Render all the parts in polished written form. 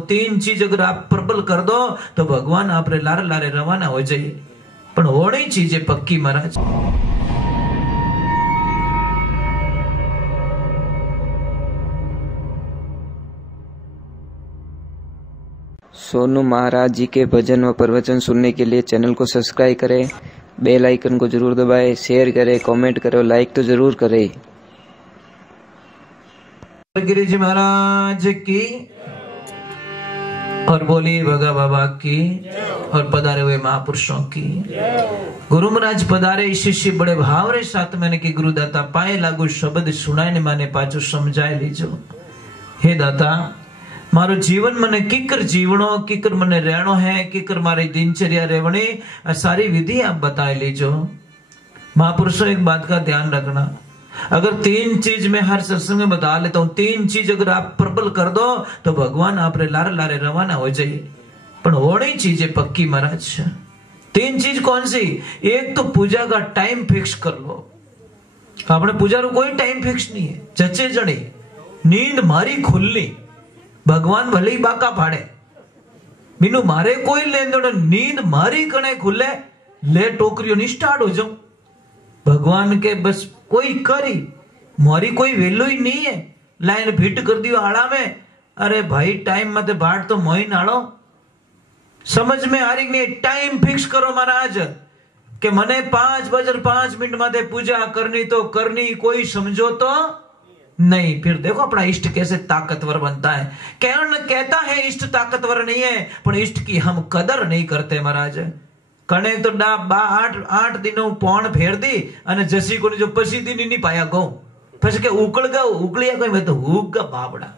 हूं, 3 चीज अगर आप प्रबल कर दो तो भगवान आप लारे लारे रवाना हो जाइए। पण होनी चीजें पक्की महाराज। सोनू महाराज जी के भजन व प्रवचन सुनने के लिए चैनल को सब्सक्राइब करें, बेल आइकन को जरूर दबाएं, शेयर करें, कमेंट करें, लाइक तो जरूर करें। गिरी जी महाराज की और बोली भगा बाबा की और पधारे हुए महापुरुषों की। गुरु महाराज पधारे शिष्य बड़े भाव रे साथ मैंने की गुरुदाता पाए लागू शब्द सुनाए ने माने पाछो समझाए लीजो। हे दाता मारो जीवन मने किकर जीवनो, किकर मने रहनो है, किकर मारी दिनचर्या रेवणी, सारी विधि आप बताए लीजो। महापुरुषों एक बात का ध्यान रखना, अगर 3 चीज में हर सत्संग में बता लेता हूं, 3 चीज अगर आप प्रबल कर दो तो भगवान आप लारे लारे रवाना हो जाइए। पर होनी चीजें पक्की महाराज। 3 चीज कौन सी? एक तो पूजा का टाइम फिक्स कर लो। आपने पूजा रो कोई टाइम फिक्स नहीं है, जचे जड़े नींद मारी खुलनी, भगवान भले ही बाका फाड़े, मीनू मारे कोई लेन देन, नींद मारी कने खुले ले टोकरियों नहीं स्टार्ट हो जाऊं भगवान के बस कोई करी, मारी कोई वैल्यू ही नहीं है। लाइन फिट कर दियो आड़ा में, अरे भाई टाइम मत बाट तो मोही नाड़ो। समझ में आ रही नहीं? टाइम फिक्स करो महाराज के मने 5 बजे 5 मिनट माते पूजा करनी तो करनी, कोई समझो तो नहीं। फिर देखो अपना इष्ट कैसे ताकतवर बनता है। कौन कहता है इष्ट ताकतवर नहीं है, पर इष्ट की हम कदर नहीं करते महाराज। कने तो 8 दिनों पौन फेर दी अने जसी को जो पसी दिन नहीं पाया गो पछ के उकल गो उकलिया कोई मैं तो हुक गा बाबड़ा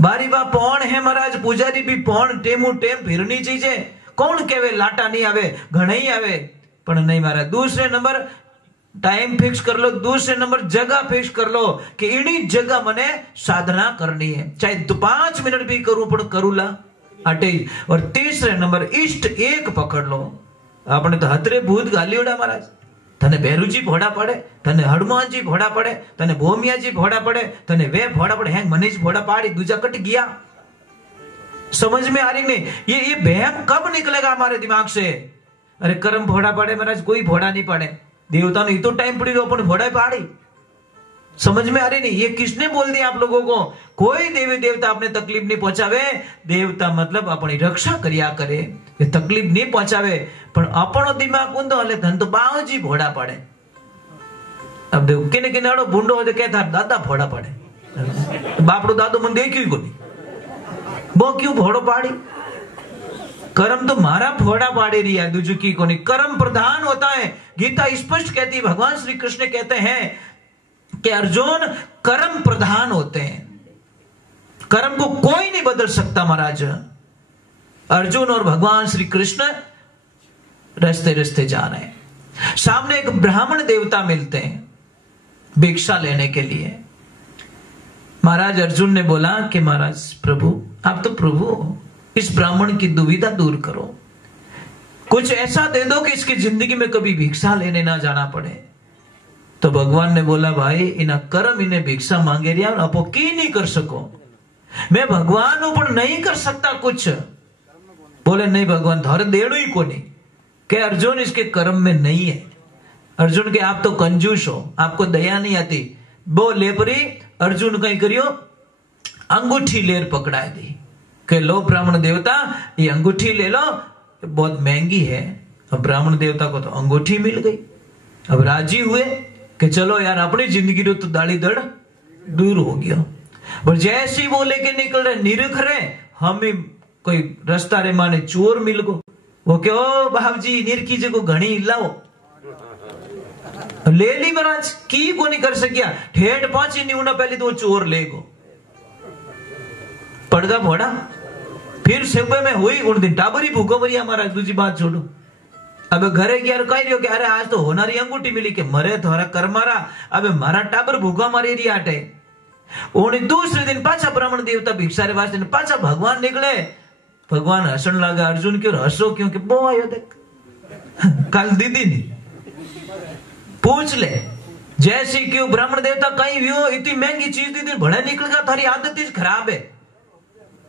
बारी बा पौन है महाराज। पुजारी भी पौन टेमू टेम फिरनी चाहिए। कौन कहवे लाटा नहीं आवे, घणे ही आवे, पर नहीं महाराज। दूसरे नंबर टाइम फिक्स कर लो, दूसरे नंबर जगह फिक्स कर लो कि इन्हीं जगह मने साधना करनी है, चाहे 5 मिनट भी करूं पर करूला अटे। और तीसरे नंबर इष्ट एक पकड़ लो। आपने तो हतरे भूत गालियोड़ा महाराज, तने भैरूजी भोड़ा पड़े, तने हनुमान जी भोड़ा पड़े, तने भोमिया जी भोड़ा पड़े, तने वे भोड़ा पड़े, हैं मनीष भोड़ा पाड़ी दूजा कट गया। समझ में आ रही नहीं? ये बहम कब निकलेगा हमारे दिमाग से? अरे कर्म भोड़ा पड़े महाराज, कोई भोड़ा नहीं पड़े, देवता ने तो टाइम पड़ी गया अपन भोड़ा पाड़ी। समझ में आ रही नहीं? ये किसने बोल दिया आप लोगों को? कोई देवी देवता अपने तकलीफ नहीं पहुंचावे। देवता मतलब अपनी रक्षा करिया करे, ये तकलीफ नहीं पहुंचावे। पर अपनो दिमाग ऊंधो हले धन तो बावजी भोड़ा पड़े। अब देखो किने किने आड़ो बूंडो हो कहता दादा भोड़ा पड़े, बापड़ो दादो मन देखी को नहीं, वो क्यों भोड़ो पाड़ी? कर्म तो मारा भोड़ा पाड़े रिया, दूजू की को नहीं। कर्म प्रधान होता है। गीता स्पष्ट कहती है, भगवान श्री कृष्ण कहते हैं कि अर्जुन कर्म प्रधान होते हैं, कर्म को कोई नहीं बदल सकता महाराज। अर्जुन और भगवान श्री कृष्ण रास्ते रास्ते जा रहे हैं, सामने एक ब्राह्मण देवता मिलते हैं भिक्षा लेने के लिए। महाराज अर्जुन ने बोला कि महाराज प्रभु आप तो प्रभु हो, इस ब्राह्मण की दुविधा दूर करो, कुछ ऐसा दे दो कि इसकी जिंदगी में कभी भिक्षा लेने ना जाना पड़े। तो भगवान ने बोला भाई इना कर्म इन्हें भिक्षा मांगे रिया अपो की नहीं कर सको, मैं भगवान ऊपर नहीं कर सकता कुछ। बोले नहीं भगवान धर देड़ो ही को नहीं, के अर्जुन इसके कर्म में नहीं है। अर्जुन के आप तो कंजूस हो, आपको दया नहीं आती। वो लेपरी अर्जुन कहीं करियो अंगूठी लेर पकड़ा दी के लो ब्राह्मण देवता ये अंगूठी ले लो, बहुत महंगी है। अब ब्राह्मण देवता को तो अंगूठी मिल गई, अब राजी हुए कि चलो यार अपनी जिंदगी तो दाढ़ी दड़ दूर हो गया। और जैसे ही वो लेके निकल रहे निरख रहे, हम भी कोई रास्ता रे माने चोर मिल गो, वो के ओ बाबजी निरखी जगो घणी लाओ ले ली महाराज की को नहीं कर सकिया, ठेठ पहुंची नहीं होना पहले तो वो चोर ले गो पड़गा भोड़ा। फिर सेबे में हुई उन दिन टाबरी भूखो मरी हमारा। दूसरी बात छोड़ो, अब घरे गया कही रही हो कि अरे आज तो होनारी अंगूठी मिली के मरे थोड़ा कर मारा, अब मारा टाबर भूखा मारी रही आटे। उन्हें दूसरे दिन पाछा ब्राह्मण देवता भिक्षा रे वास्ते पाछा भगवान निकले। भगवान हसन लगा अर्जुन क्यों हंसो क्यों कि बो आयो देख कल दीदी नहीं पूछ ले जैसी क्यों ब्राह्मण देवता कहीं भी हो इतनी महंगी चीज दी थी भले निकल गया, थारी आदत ही खराब है।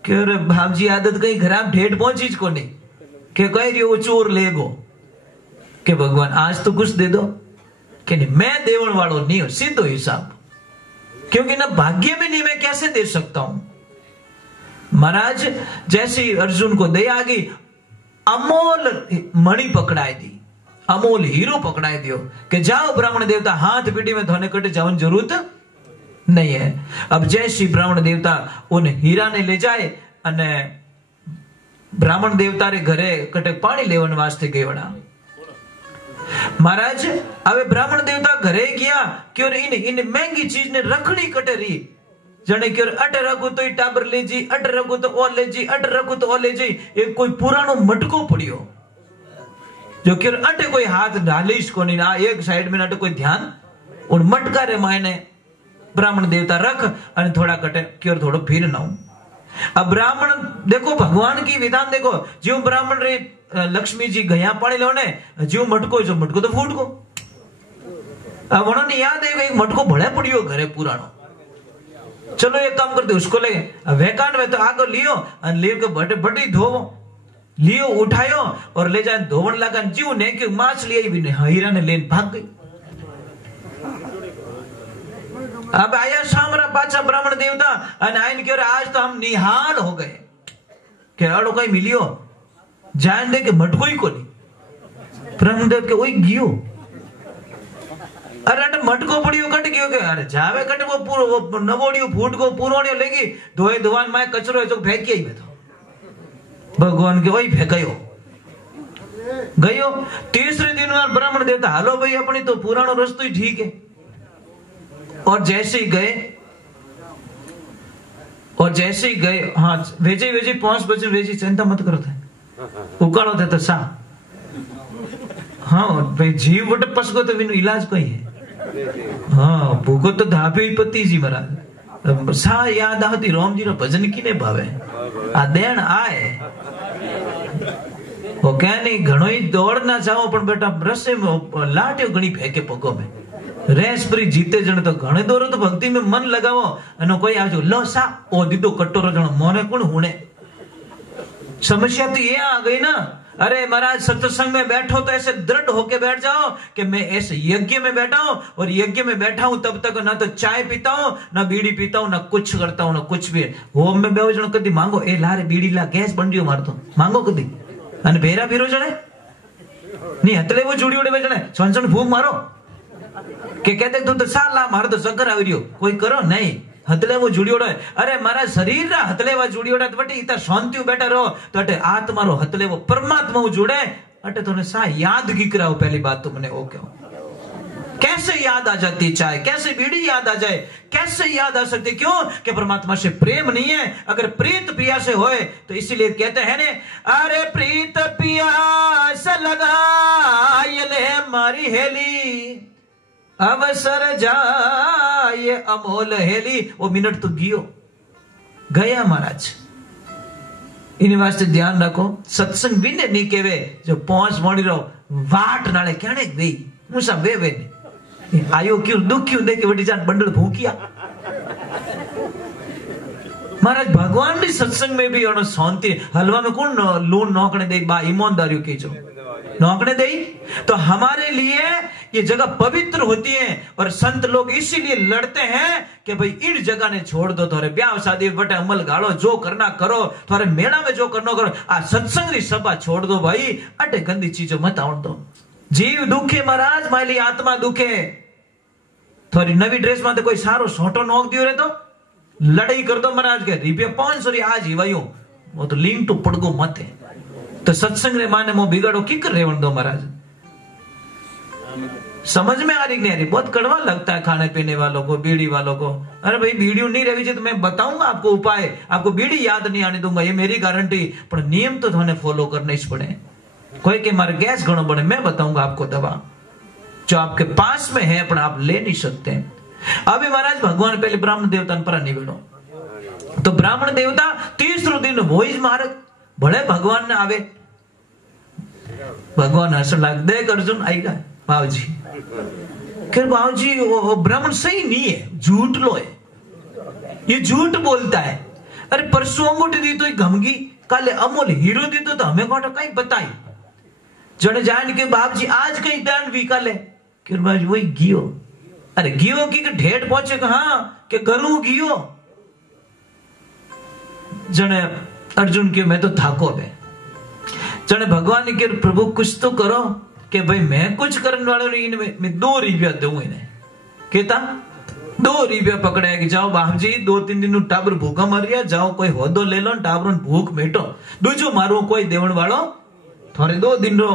कि अरे भावजी आदत कहीं खराब ढेठ पहुंची को नहीं कि कह रही वो चोर ले गो कि भगवान आज तो कुछ दे दो कि नहीं मैं देवण वालों नहीं हूं, सीधो हिसाब, क्योंकि ना भाग्य में नहीं मैं कैसे दे सकता हूं। महाराज जैसे अर्जुन को दया आ गई, अमोल मणि पकड़ाई दी, अमोल हीरो पकड़ाई दियो कि जाओ ब्राह्मण देवता हाथ पीढ़ी में धोने कटे जावन जरूरत नहीं है। अब जैसी ब्राह्मण देवता उन हीरा ने ले जाए अने ब्राह्मण देवता रे घरे कटे पानी लेवन वास्ते गयोड़ा। महाराज હવે ब्राह्मण देवता घरे गया क्यों इन महंगी चीज ने रखड़ी कटे रही जने क्यों अट रखू तो टाबर ले जी, अट रखू तो ओ ले जी, अट रखू तो ओ ले जी। एक कोई पुरानो मटको पड़ियो जो क्यों अटे कोई हाथ डालीश को नहीं ना एक साइड में अटे कोई ध्यान उन मटका रे मायने ब्राह्मण देवता रख और थोड़ा कटे क्यों थोड़ो फिर ना। अब ब्राह्मण देखो भगवान की विधान देखो, जीव ब्राह्मण रे लक्ष्मी जी गया पानी लोने जीव मटको जो मटको तो फूट को। अब उन्होंने याद है एक मटको भले पड़ियो घरे पुरानो, चलो एक काम करते उसको ले वेकांड में तो आगो लियो और ले के बटे बटी धोवो, लियो उठायो और ले जाए धोवन लगा जीव ने कि माछ लिया भी नहीं, हीरा ने लेन भाग गई। अब आया सामरा पाचा ब्राह्मण देवता और आइन के आज तो हम निहाल हो गए कि अड़ो कहीं मिलियो जान दे के मटको ही को नहीं। ब्राह्मण देव के वही गियो अरे अट मटको पड़ियो कट गयो के अरे जावे कट वो पूरो वो नवोड़ियो फूट को पुरोड़ियो लेगी धोए धुआन में कचरो है जो फेंक आई में तो भगवान के वही फेंकायो गयो। तीसरे दिन में ब्राह्मण देवता हालो भाई अपनी तो पुरानो रस्तो ही ठीक है। और जैसे ही गए हाँ वेजे वेजे 5 बजे वेजी चिंता मत करो थे उकाड़ो थे तो सा हाँ भाई जीव वट पसको तो विनु इलाज कोई है। हाँ भूखो तो धापे ही पति जी महाराज सा याद आती राम जी रो भजन की ने भावे आ देन आए वो क्या नहीं घणो ही दौड़ना चाहो पण बेटा रस्ते में लाट्यो घणी फेंके पगो में रेस परी जीते जण तो घणे दौरो तो भक्ति में मन लगावो अने कोई आवजो लो सा ओ दीदो कटोरो जण मोने कोण हुणे। समस्या तो ये आ गई ना, अरे महाराज सत्संग में बैठो तो ऐसे दृढ़ होके बैठ जाओ कि मैं ऐसे यज्ञ में बैठा हूं और यज्ञ में बैठा हूं तब तक ना तो चाय पीता हूं ना बीड़ी पीता हूं ना कुछ करता हूं ना कुछ भी। होम में बेहो जण कदी मांगो ए लारे बीड़ी ला गैस बन रियो मारतो मांगो कदी अने भेरा फिरो जणे नी हतले वो जुड़ी उड़े जणे छन फूक मारो के कहते तू तो साला मार तो चक्कर आवी रियो कोई करो नहीं हतले वो जुड़ियोड़ो है। अरे मारा शरीर रा हतले वो जुड़ियोड़ा तो बटे इता शांति बैठा रहो तो अटे आत्मा रो हतले वो परमात्मा वो जुड़े अटे तूने सा याद की कराओ। पहली बात तुमने वो क्यों कैसे याद आ जाती चाहे कैसे बीड़ी याद आ जाए कैसे याद आ सकती क्यों कि परमात्मा से प्रेम नहीं है। अगर प्रीत पियास से होए तो इसीलिए कहते हैं ने अरे प्रीत पियास लगा ये ले मारी हेली अवसर जाए अमोल हेली। वो मिनट तो गियो गया महाराज। इन वास्ते ध्यान रखो सत्संग भी ने नहीं केवे जो पहुंच मोड़ी रहो वाट नाले कहने गई मुसा वे आयो क्यों दुख क्यों देखे बड़ी जान बंडल भूकिया। महाराज भगवान भी सत्संग में भी और शांति हलवा में कौन लून नौकने दे बा ईमानदारी की जो नौकने दे तो हमारे लिए ये जगह पवित्र होती है और संत लोग इसीलिए लड़ते हैं कि भाई इन जगह ने छोड़ दो थोड़े ब्याह शादी बटे अमल गाड़ो जो करना करो थोड़े मेला में जो करना करो आ सत्संग री सभा छोड़ दो भाई अटे गंदी चीजों मत आउट दो। जीव दुखे महाराज माली आत्मा दुखे थोड़ी नवी ड्रेस में कोई सारो सोटो नोक दियो रे तो लड़ाई कर दो महाराज के ₹500 आज ही वायु वो तो लिंक तो पड़गो मत है तो सत्संग रे माने मो बिगाड़ो की कर रेवण दो महाराज। समझ में आ रही नहीं आ रही बहुत कड़वा लगता है खाने पीने वालों को बीड़ी वालों को। अरे भाई बीड़ी नहीं रही तो मैं बताऊंगा आपको उपाय आपको बीड़ी याद नहीं आने दूंगा ये मेरी गारंटी पर नियम तो थाने फॉलो करने ही पड़े। कोई के मारे गैस घणो बने मैं बताऊंगा आपको दवा जो आपके पास में है पर आप ले नहीं सकते। अभी महाराज भगवान पहले ब्राह्मण देवता पर निवेड़ो तो ब्राह्मण देवता तीसरो दिन वो ही मारे भले भगवान ने आवे भगवान हंस लाग देख अर्जुन आएगा बाबूजी फिर बाबूजी वो ब्राह्मण सही नहीं है झूठ लो है ये झूठ बोलता है। अरे परसों अंगूठी दी तो गमगी, काले अमोल हीरो दी तो हमें कौन कहीं बताई। जने जान के बाप जी आज कहीं दान भी काले कि वही गियो। अरे गियो की ढेठ पहुंचे हाँ के गरू गियो। जने अर्जुन के मैं तो थाको बे। जने भगवान के प्रभु कुछ तो करो कि भाई मैं कुछ करने वालों नहीं, इनमें मैं 2 रुपया दूं इन्हें। कहता 2 रुपया पकड़े कि जाओ बाप जी 2-3 दिन टाबर भूखा मर गया, जाओ कोई होदो ले लो टाबर भूख मेटो। दूजो मारो कोई देवण वालो थोड़े 2 दिन रो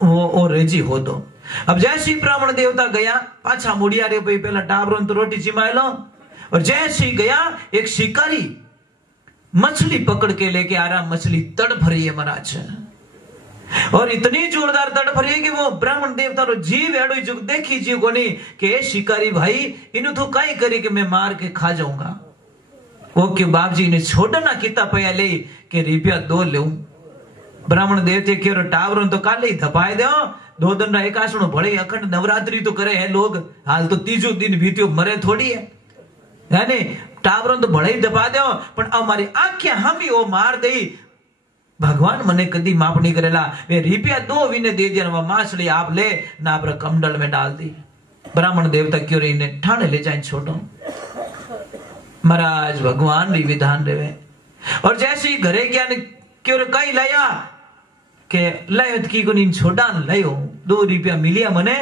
वो रेजी होदो। अब जैसे ही ब्राह्मण देवता गया पाछा मुड़िया रे भाई पहला टाबरों तो रोटी चिमाय लो। और जैसे ही गया एक शिकारी मछली पकड़ के लेके आ रहा, मछली तड़फ रही है महाराज, और इतनी जोरदार तड़फ रही है कि वो ब्राह्मण देवता रो जीव एडो जो देखी जीव को नहीं कि शिकारी भाई इन्हें तो कई करे कि मैं मार के खा जाऊंगा। वो के बाप जी ने छोड़ना किता पया ले के रुपया 2 ले। ब्राह्मण देवते के टावरों तो काले ही धपाए दो 2 दिन एक आसनो भले अखंड नवरात्रि तो करे है लोग, हाल तो 3जो दिन बीत्यो मरे थोड़ी है यानी टावरों तो भले ही दबा दो पण अमारी आंखें हम ही वो मार दई। भगवान मने कदी माफ नहीं करेला। वे रुपया 2 विने दे दिया, माछली आप ले ना आप कमंडल में डाल दी। ब्राह्मण देवता क्यों रे इन्हें ठाणे ले जाए छोड़ो। महाराज भगवान भी विधान रेवे। और जैसे ही घरे गया ने क्यों रे कई लाया के लायो की को नीम छोड़ा लायो 2 रुपया मिलिया मने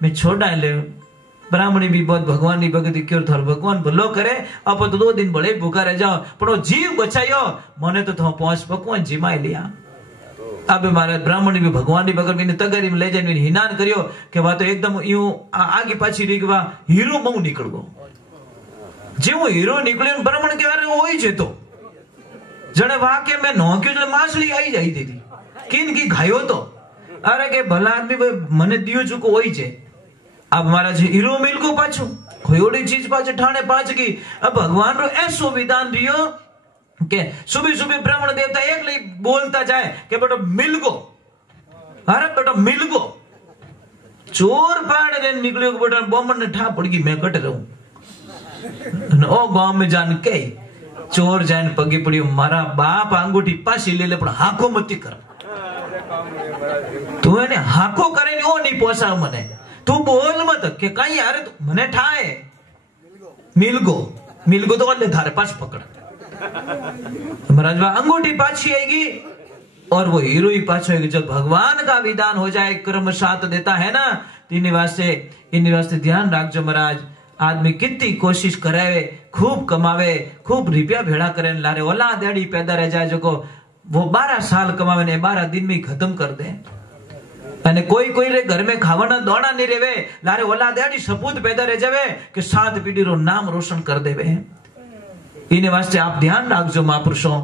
मैं छोड़ा ले। ब्राह्मणी भी बहुत भगवान की भक्ति क्यों थोड़ा भगवान भलो करे। आप तो 2 दिन बड़े भूखा रह जाओ पर वो जीव बचायो मने तो थो 5 पकवान जिमाई लिया। अब मारे ब्राह्मणी भी भगवान की भक्ति ने तगरी में ले जाने हिनान करियो कि वह तो एकदम यूं आगे पाछी रही वा हीरो बहु निकल गो। जेव हीरो निकले ब्राह्मण के बारे हो ही जे तो जने वाक्य में नौक्यो जो माछली आई जाई थी किन की घायो तो अरे के भला आदमी मने दियो चुको हो ही जे। अब महाराज हीरो मिल को पाछो खोयोड़ी चीज पाछे ठाणे पाछ की। अब भगवान रो ऐसो विधान रियो के सुबह सुबह ब्राह्मण देवता एक ले बोलता जाए कि बेटा मिल गो, अरे बेटा मिल गो। चोर पाड़ ने निकलियो बेटा बोमन ने ठा पड़ गई मैं कट रहूं। ओ गांव में जान के चोर जान पगे पड़ियो मारा बाप अंगूठी पासी ले ले पण हाको मती कर। तू ने हाको करे ओ नहीं पोसा मने तू बोल मत के कहीं यार मने ठाए मिलगो तो ले धारे पास पकड़। महाराज अंगूठी पाछी आएगी और वो हीरो ही पाछो आएगी। जब भगवान का विधान हो जाए कर्म साथ देता है ना तो इन वास्ते ध्यान रखजो महाराज। आदमी कितनी कोशिश करे खूब कमावे खूब रुपया भेड़ा करे लारे ओला देड़ी पैदा रह जाए जो को वो 12 साल कमावे ने 12 दिन में खत्म कर दे। અને કોઈ કોઈ રે घर में खावाना दौड़ा नहीं रेवे लारे ओला देड़ी सपूत पैदा रह जावे कि 7 पीढ़ी रो नाम रोशन कर देवे। इने वास्ते आप ध्यान रखजो महापुरुषों।